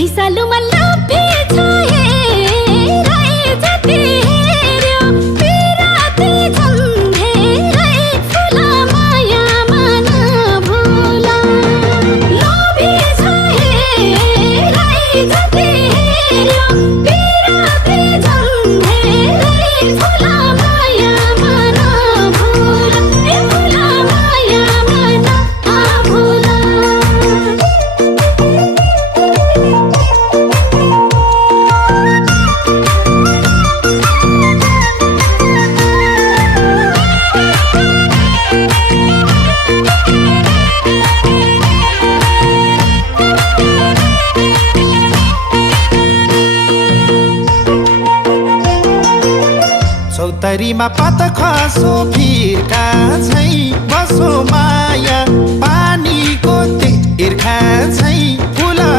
वैशालुमा लाभे छाए राई जति हेर्यो पिराती झन्धेरै फुला मायामा नभुला लाभे छाए राई जति हेर्यो पिराती झन्धेरै फुला मायामा नभुला फुला मायामा नभुला। चौतारीमा पात खसो फिर्का छै बसो माया पानीको तिर्खा छै